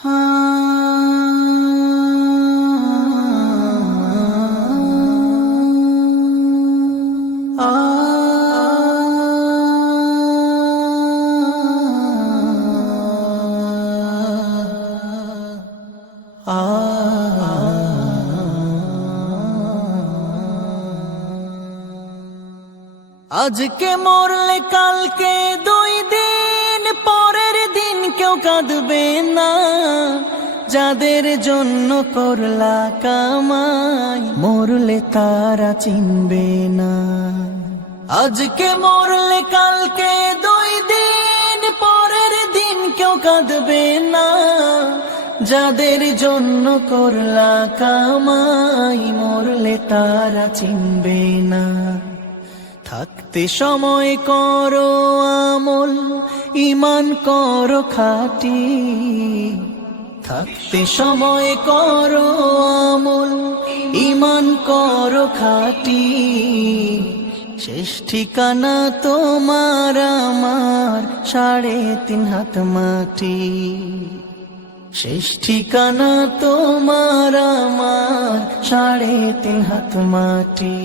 আজকে মরলে কালকে 2 দিন পরের দিন কেউ কাঁদবে না। যাদের জন্য করলা কামাই মরলে তারা চিনবে না। আজকে মরলে কালকে 2 দিন পরের দিন কেউ কাঁদবে না। যাদের জন্য করলা কামাই মরলে তারা চিনবে না। থাকতে সময় করো আমল, ঈমান করো খাঁটি। থাকতে সময় করো আমল, ঈমান করো খাঁটি। শেষ ঠিকানা তোমার আমার 3.5 হাত মাটি। শেষ ঠিকানা তোমার আমার 3.5 হাত মাটি।